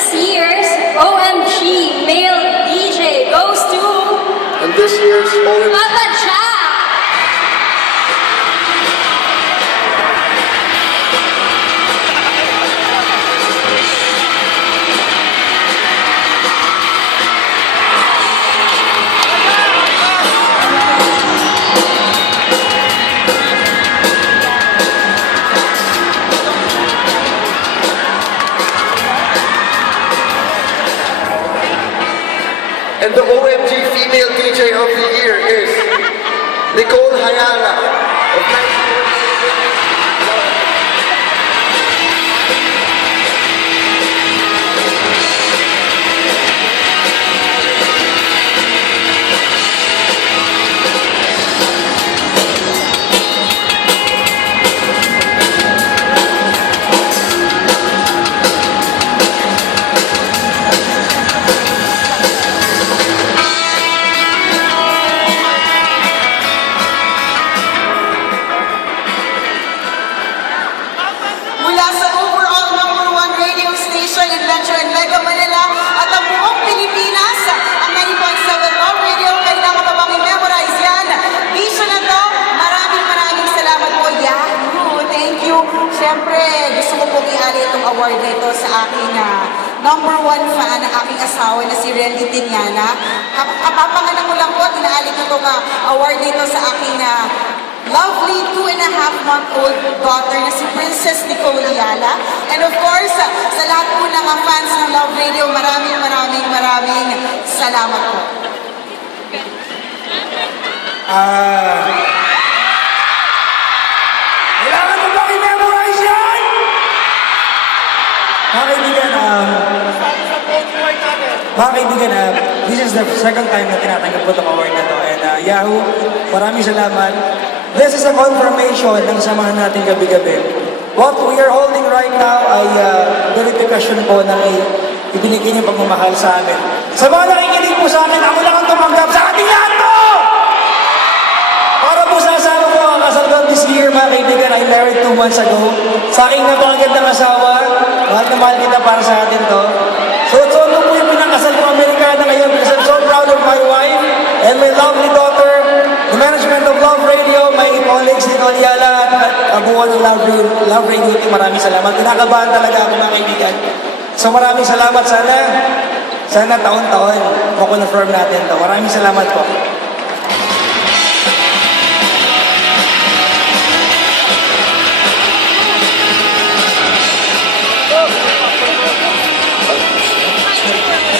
this year's OMG Male DJ goes to And this year's OMG Papa Jack. And the OMG Female DJ of the Year is Nicole Hayala of 19... Mula sa overall #1 radio station in Metro and Mega Manila at ang buong Pilipinas, ang 90.7 Love Radio, kailangan pa bang i-memorize yan? Vision na to, maraming salamat po. Yahoo! Thank you. Siyempre, gusto ko pong i-ali itong award na ito sa aking #1 fan, ang aking asawa na si Renly Tiniana. Kapapanganak ko lang po, tinaali ko itong award nito sa aking lovely 2.5-month-old daughter na si Princess Nicole Ayala. And of course, sa lahat po ng mga fans ng Love Radio, maraming salamat po. Kailangan mo bang i-memorize yan? Mga kaibigan, this is the second time na tinatanggap ko itong award na to. And Yahoo, maraming salamat. This is a confirmation ng samahan natin gabi-gabi. What we are holding right now ay verification po ng ibinigay niyong pagmamahal sa amin. Sa mga nakikinig po sa akin, ako lang ang tumanggap sa ating lahat to! Para po sa asawa ko ang kasal ko this year, mga kaibigan, I married 2 months ago. Sa aking napakagandang asawa, mahal na mahal kita para sa atin to. So po yung pinakasal ko Amerikana ngayon because I'm so proud of my wife and my lovely daughter, the management of Love Radio, my colleagues Nicole Ayala at abuan ng Love Radio. Maraming salamat. Kinakabahan talaga ako, mga kaibigan. So maraming salamat. Sana taon-taon, confirm natin to. Maraming salamat po.